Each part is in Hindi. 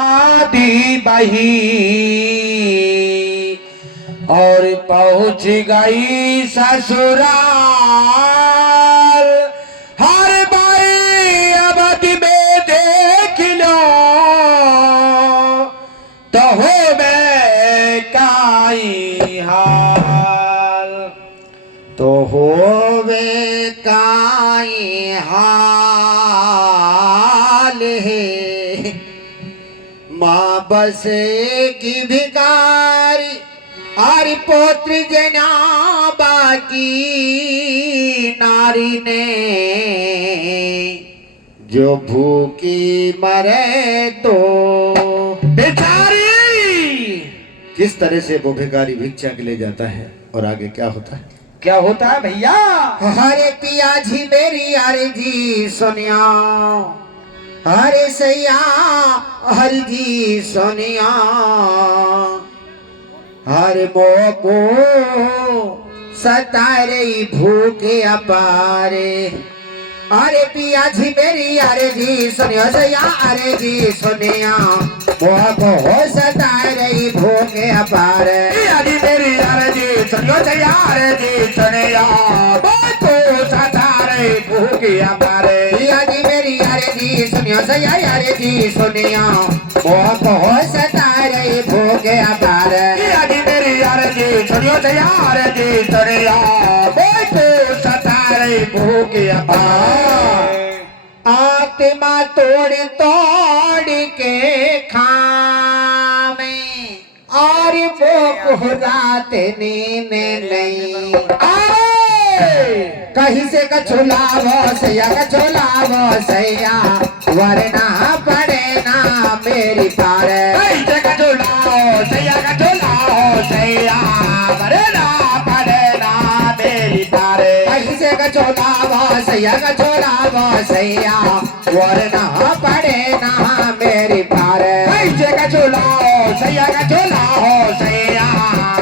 आदि बही और पहुंच गई ससुराल। हर भाई अवधि में देख लो तो हो मैं काई हाल, तो हो वे काई हाल है। माँ बसेगी भिखारी और पुत्र जनाबा की नारी ने, जो भूखी मरे तो बेचारी। किस तरह से वो भिखारी भिक्षा के लिए जाता है और आगे क्या होता है? क्या होता है भैया? हरे पिया जी मेरी अर्जी सुनिया, हरे सैया हरि जी सुनिया। हर मोको सतारे भूखे अपारे। अरे पिया जी मेरी अरे जी सुनियो सैया अरे जी सुनिया। मोको सतारे भूखे अपारे। पिया जी मेरी अरे जी सुनियो सैया अरे जी सुनिया। मोको सतारे भूखे अपारे। पिया जी मेरी अरे जी सुनियो सैया अरे जी सुनिया। मोको सतारे भूखे अपारे। पिया जी मेरी अरे जी सुनियो सैया अरे जी सुनिया। मोको सतारे भूखे अपारे। आत्मा तोड़ तोड़ के खामे और वो रात नींद नहीं आए। कहीं से कछुलावो सैया कछुलावो सैया, वरना पड़े ना मेरी पारे। कहीं से कछुलावो सैया कछुलावो सैया, वरना पड़े ना मेरी पारे। कहीं से कछुलावो सैया कछुलावो सैया, वरना पड़े ना मेरी पारे। कहीं से कछुलावो सैया कछुलावो सैया,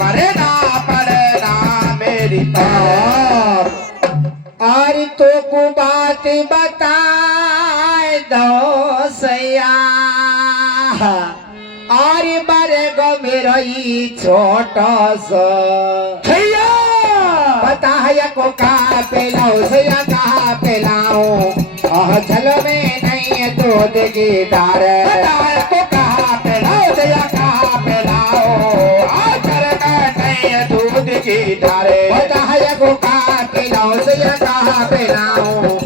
वरना पड़े ना मेरी पारे। और तो को बात बताए दो सैया, और मरे गो मेरा ही छोटा सा सैया। बताया को का पिलाओ सैया का पिलाओ, चलो में नहीं है दूध की धार। बताया को का पिलाओ सैया का पिलाओ, चल में नहीं है दूध की धार। बताया को का पिलाओ सैया का पिलाओ,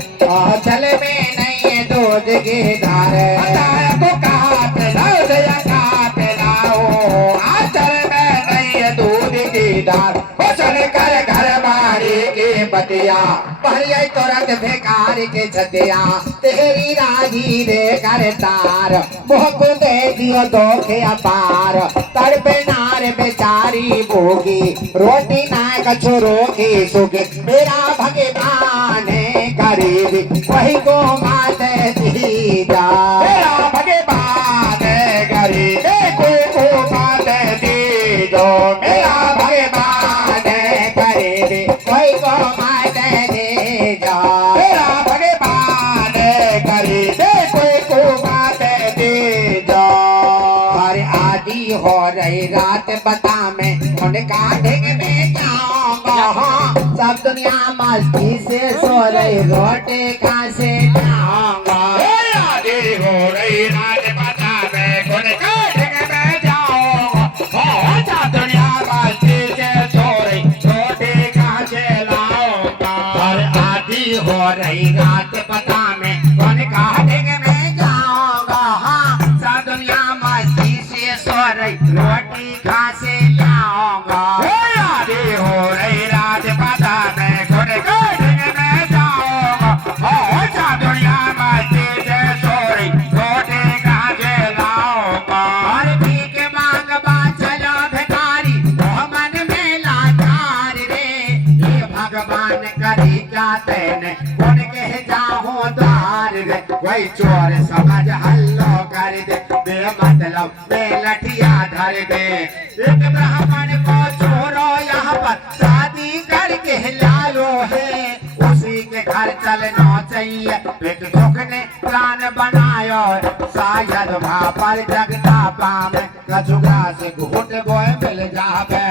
चल में नहीं है दूध की धार। बताया को का पिलाओ सैया का पिलाओ, चल में नहीं है दूध की धार। चल कर घर बारी के बतिया, पहले तुरंत बेकार के छतिया। तेरी राजी दे कर तार, मोह को दे दियो धोखे अपार। तड़पे नार बेचारी भोगी, रोटी ना कछुरो की सुखी। मेरा भगवान है गरीबी, वही को माते दी जा। मेरा भगवान है गरीबी, को माते दी जो। मेरा भगवान है गरीबी, वही को माते दी जा। मेरा भगवान है गरीबी, कोई को माते दी जा। हर आदि हो रही रात बता में उनका ढेग में जाऊंगा। सब दुनिया मस्ती से सो रही, रोटी कहाँ से जाऊंगा। आदि हो रही रात बता में उनका ढेग में जाऊंगा। सब दुनिया मस्ती से सो रही, रोटी कहाँ से लाऊंगा। हर आदि हो रही रात बता में उनका ढेग में जाऊंगा। सब दुनिया मस्ती से सो रही, रोटी कहाँ से लाऊंगा। आदि हो रही रात पता मैं खुद को ढेग में जाऊंगा। सब दुनिया मस्ती से सो रही, रोटी कहाँ से लाऊंगा। और भीख मांगवा चलो भिखारी, वो मन में लाचार रे। ये भगवान करी क्या तेने, कौन कह जाऊं द्वार रे। वही चोर समझ हल्लो कर दे, बेमतलब बेलठिया धर दे। एक ब्राह्मण को छोड़ो यहाँ पर शादी करके लालो है, उसी के घर चलना चाहिए। भिक्षुक ने प्लान बनायो शायद वहाँ पर जगदम्बा में कछुआ से घूट बोए मिल जावे।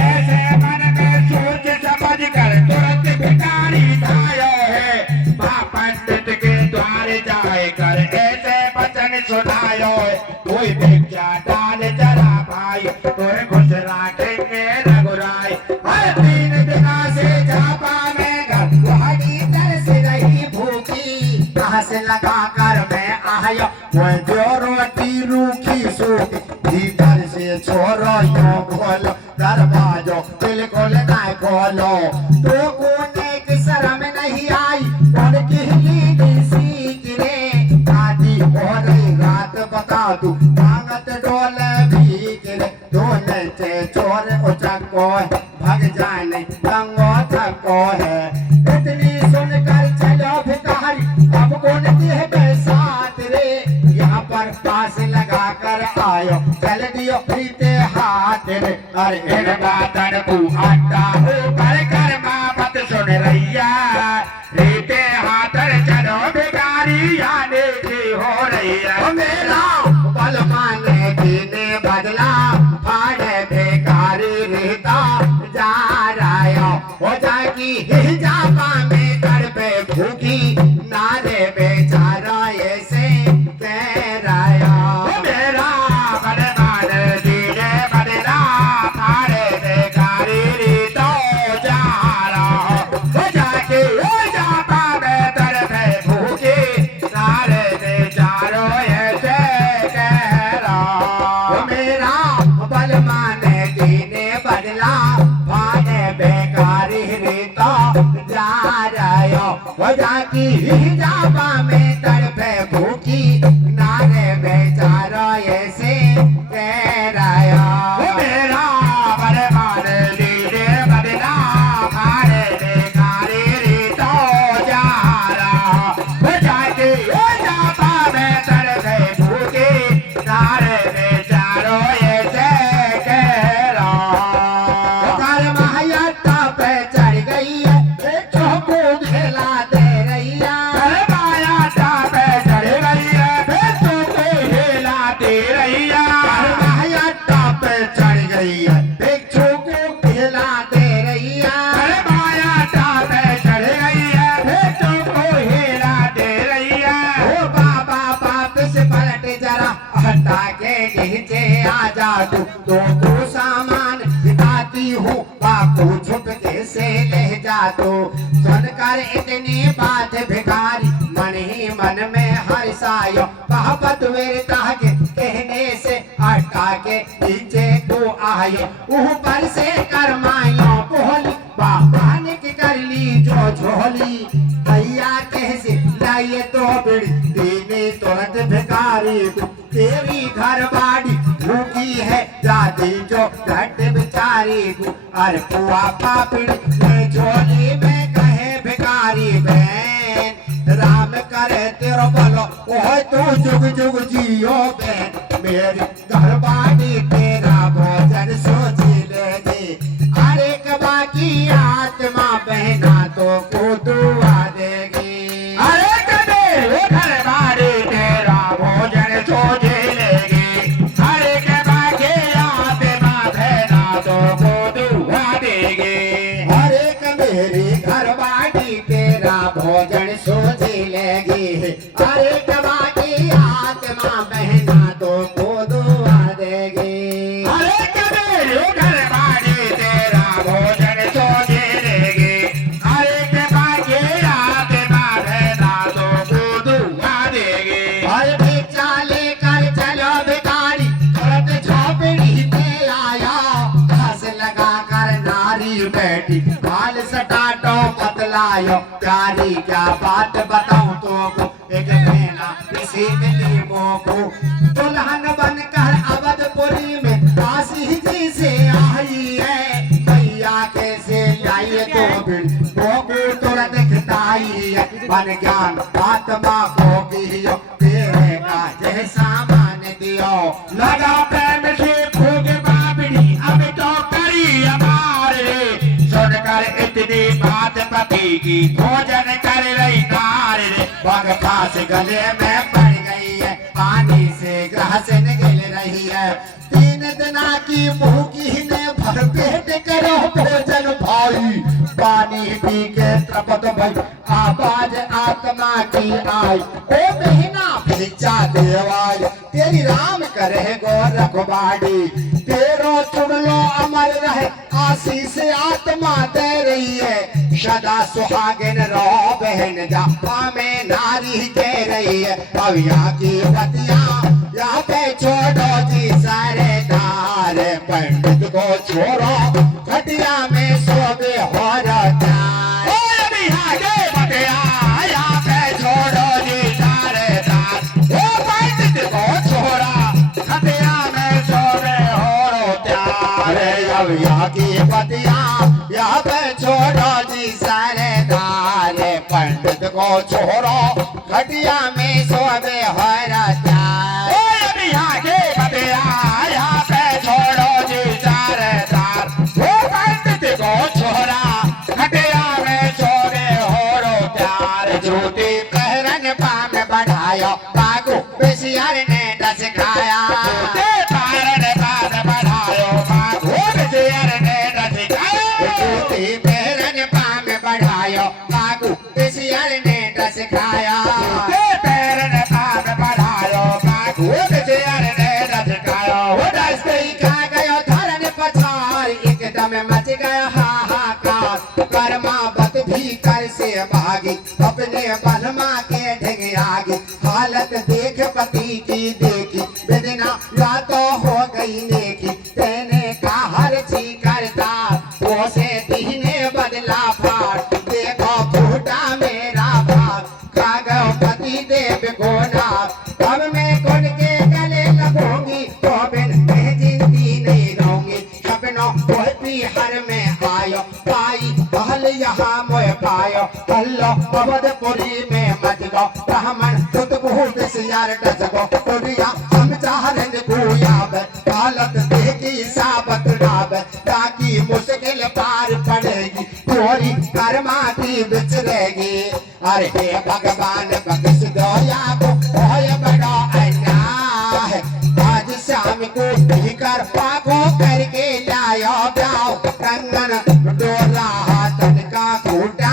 ऐसे मन में सोच समझ कर तुरंत भिखारी धायो है वहाँ पंडित के द्वार जाए कर ऐसे वचन सुनायो है कोई भिक्षा डाल जरा भाई तोरे खुश राखेंगे रघुराई। हर 3 दिन से झापा में गड़ी दर से रही भूखी कहाँ से लगा कर मैं आयो कोई जो रोटी रूखी सूखी भीतर से छोरो यो खोलो दरवाजो बिल्कुल ना खोलो। तो कोने की शर्म नहीं आई कौन कहली सीख रे आदि हो रही रात बता तू भागत डोले भीख रे दोने से चोर उचको है भग जाने गंगो थको है। इतनी सुनकर चलो भिखारी अब कौन है साथ रे यहाँ पर पास लगा कर आयो चल दियो पीते हाथ रे। अरे एक बातन को आटा हो कर माँ मत सुन रैया रीते हाथ चलो भिखारी आने की हो रही है। मेरा बल माने की ने बदला फाड़े भिखारी रहता जा रहा हो जाएगी हिजाबा में कर पे भूखी नारे बेचारा ऐसे कह रहा। मेरा बल माने की ने बदला फाड़े भिखारी रहता जा रहा हो जाएगी हिजाबा में कर पे भूखी नारे बेचारो ऐसे कह रहा। मेरा बल माने की ने बदला फाड़े बेकारी रहता जा रहा हो जाकी हिजाबा में तड़पे भूखी नारे बेचारा ऐसे कह रहा। मेरा बल माने लीडे बदला फाड़े बेकारी रहता जा रहा हो जाकी हिजाबा में तड़पे भूखी नारे बेचारो ऐसे कह रहा। पे चढ़ गई है चौको खेला दे रही है। माया पे चढ़ गई है चौको खेला दे रही है। माया पे चढ़ गई है चौको खेला दे रही है। माया पे चढ़ गई है चौको खेला दे रही है। ओ बाबा बाप से पलट जरा हटा के नीचे आ जा तू तो सामान दिखाती हूँ बापू छुप से ले जा तो सुनकर इतनी बात भिखारी मन ही मन में हर्षायो मोहब्बत वीरता के कहने से हटा के नीचे को आए ऊपर से करमायो बोली बाबा ने कर ली जो झोली भैया कैसे लाइए तो बिड़ देने तुरंत भिखारी को तेरी घर बाड़ी भूखी है जाती जो घट बेचारी को। अरे पुआ पापड़ी ले झोली में कहे भिखारी बहन राम करे तेरो बोलो ओह तू जुग जुग जियो बहन मेरी घर बाड़ी तेरा भोजन सोची लेगी। अरे कबा की आत्मा बहना तो को दुआ देगी। अरे कबे घर बाड़ी तेरा भोजन सोची लेगी। अरे कबा की आत्मा बहना तो को दुआ देगी। अरे मेरी घर बाड़ी तेरा भोजन सोची लेगी। अरे कबा की आत्मा बहना तो को दुआ देगी। अरे मेरी घर बाड़ी तेरा भोजन सोची लेगी। अरे कबा की आत्मा बहना तो को दुआ देगी। अरे भिक्षा लेकर चलो भिखारी तुरंत झोपड़ी पे आया घास लगा कर नारी बैठी बाल सटाटो बतलायो प्यारी क्या बात बताऊं तो को एक महीना किसी मिली मोको दुल्हन बनकर अवधपुरी में काशी जी से आई है। भैया कैसे लाइए तो बिल मोको तुरंत खिताई है। मन ज्ञान आत्मा को कियो तेरे का जैसा मान दियो लगा प्रेम से भोग बाबड़ी अब तो करी हमारे सुनकर इतनी बात पति की भोजन कर रही नारी रे, पग फांस गले में पड़ गई है, पानी से ग्रास निकल रही है। 3 दिना की भूखी ने भर पेट करो भोजन भाई, पानी पी के तृप्त भई आवाज आत्मा की आई, ओ महीना भिक्षा देवाय तेरी राम करे गो रखवाड़ी, तेरो चुन लो अमर रहे आशीष आत्मा दे रही है, सदा सुहागिन रहो बहन जापा में नारी कह रही है। अब यहाँ की बतिया यहाँ पे छोड़ो जी सारे धार, पंडित को छोड़ो खटिया में सोबे हो रहा यहाँ की पतिया यहाँ पे छोड़ो जी सारे धारे, पंडित को छोड़ो खटिया में सोबे हो रहा। यहाँ की पतिया यहाँ पे छोड़ो जी सारे धार, वो पंडित को छोड़ा खटिया में सोबे हो रहा। झूठी पहरन पाम बढ़ायो बागू बेसियार ने डस खाया, मच गया हाहाकार, कर्मावत भी कर से भागी, अपने बलमा के ढंग आगे, हालत देख पति की देखी, वेदना या तो हो गई नेकी, तेने का हर ची करता वो से दीने बदला फाड़, देखो फूटा मेरा भाग, खा गयो पति देव गोना, अब मैं गुण के गले लगूंगी, तो बिन जिंदगी नहीं रहूंगी, सपनों हर में आयो पाई पहल यहाँ मोह पायो, अल्लो अवधपुरी में मच गो, ब्राह्मण खुद बहुत सियार डस गो, टोरिया समझा हरन गुयाब, हालत देखी साबत डाब, ताकि मुश्किल पार पड़ेगी, थोड़ी कर्मा की बिछड़ेगी। अरे हे भगवान बख्श दो या को होय बड़ा अन्याय, आज शाम को भी कर पागो करके लायो ब्याओ, कंगन डोला हाथन का खूटा,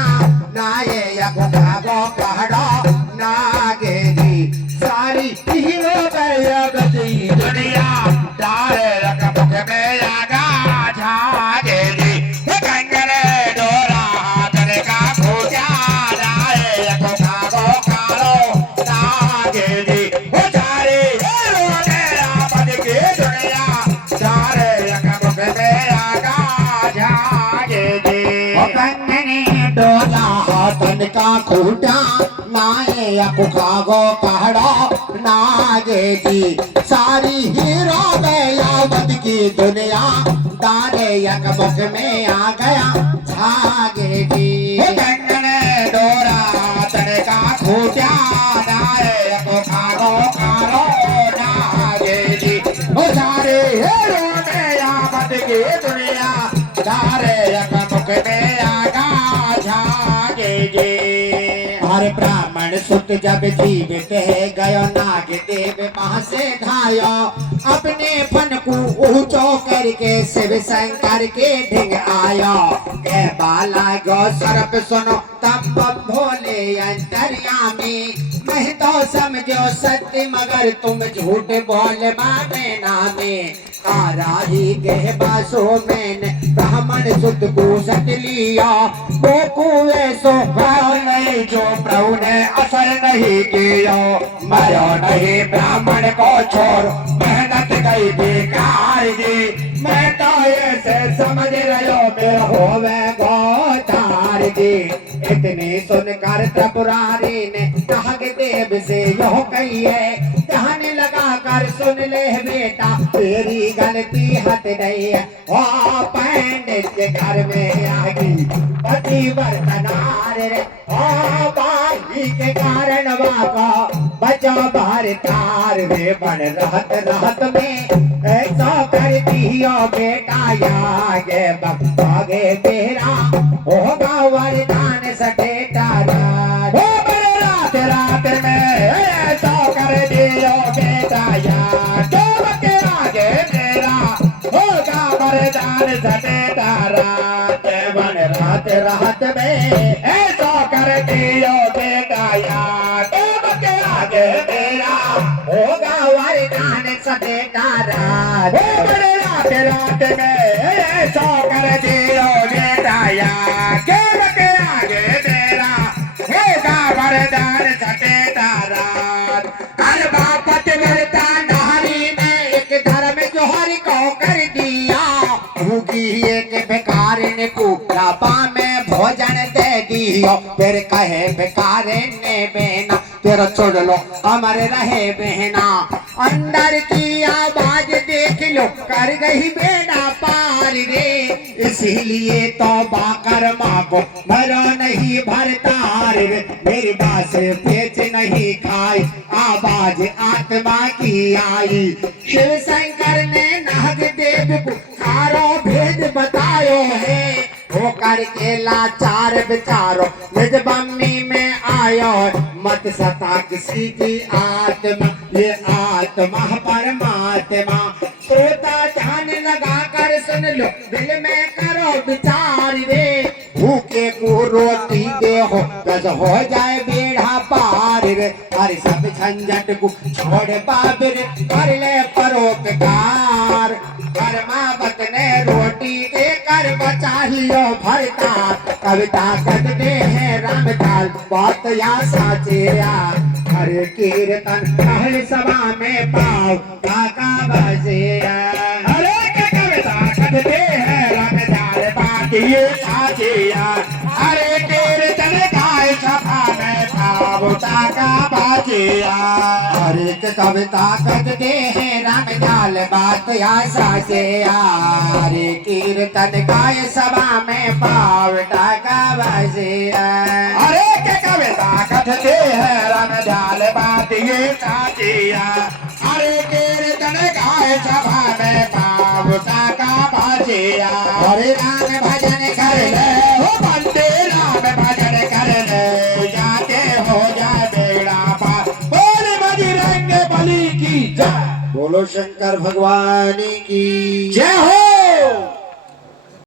नाये यको भागो पहाड़ो नागे जी, सारी हीरो गई दुनिया डारे रकम में आगा झागे जी, कंगन डोला हाथन का खूटा, नाये यको भागो कालो नागे जी, ओ सारी हीरो मेरा बन के दुनिया डारे रकम में आगा झागे जी, ओ कंगन डोला हाथन का खूटा, नाये यको भागो पहाड़ो नागे जी, सारी हीरो गयावत की दुनिया दारे यक मुख में आ गया झागे जी, कंगन डोरा तने का खूटा, नाये यको भागो कारो नागे जी, ओ सारे हीरो गयावत की दुनिया दारे यक मुख में आ गया झागे जी। और ब्राह्मण सुत जब जीवित है गयो, नाग देव वहां से धायो, अपने फन को ऊंचो करके शिव शंकर के ढिंग आयो, के बाला गो सर्प सुनो तब भोले अंतर्यामी, मैं तो समझो सत्य मगर तुम झूठ बोल माने नामे, आराही के बासो मैंने ब्राह्मण सुत को सत लिया, वो कुएं सो नहीं जो प्रभु ने असर नहीं किया, मरो नहीं ब्राह्मण को छोड़ मेहनत गई बेकार जी, मैं तो ऐसे समझ रहो मेरा होवे गोतार जी, इतनी सुनकर त्रिपुरारी ने नाग देव से यह कहिए, ध्यान लगा कर सुन ले बेटा तेरी गलती हट नहीं है, ओ पंडित के घर में आगी पति बर्तनार रे, ओ भाई के कारण वाका बचा बाहर तार में बन रहत रहत में ऐसा कर दियो बेटा, आगे बक्तागे तेरा होगा वरदान दान सटेता रात बन रात रात में ऐसा कर दियो बेटा याद के आगे मेरा होगा वरदान सदेगा रात बड़े रात रात में ऐसा कर दियो बेटा याद के आगे मेरा होगा वरदान सटेता रात हर बापत मरता नारी ने एक धर्म जोहर को कर दिया भूखी एक बेकार ने कुलापा में भोजन दे दियो फिर कहे बेकार ने बेना तेरा छोड़ लो अमर रहे बहना अंदर की आवाज देख लो कर गई बेड़ा पार रे इसीलिए तो बाकर माँ को भरो नहीं भरता रे मेरी बात से पेच नहीं खाई आवाज आत्मा की आई शिव शंकर ने नाग देव को सारो भेद बतायो है वो करके लाचार बिचारो निज बम्मी में आयो मत सता किसी की आत्मा ये आत्मा परमात्मा श्रोता ध्यान लगा कर सुन लो दिल में करो विचार रे भूखे को रोटी दे हो बस हो जाए बेड़ा पार रे हर सब झंझट को छोड़ बाबिर कर ले परोपकार परमावत ने रोटी दे कर बचा लियो भरता कविता कर दे है रामदाल बात या साचिया हरे कीर्तन हर सभा में पाओ काका बजिया अरे के कविता कहते हैं रामदाल बात ये साचिया अरे कीर्तन गाय सभा में पाओ काका बजिया हरे कविता कहते हैं रामदाल बात या साचिया हरे कीर्तन गाय सभा में पाओ काका बजिया अरे के कविता कहते हैं रामदाल बात ये साचिया अरे कीर्तन गाय सभा में पाओ काका बजिया हरे राम भजन कर ले हो बंदे राम भजन कर ले जाते हो जाए बेड़ा पार बोल बजरंग बली की जय बोलो शंकर भगवान की जय हो।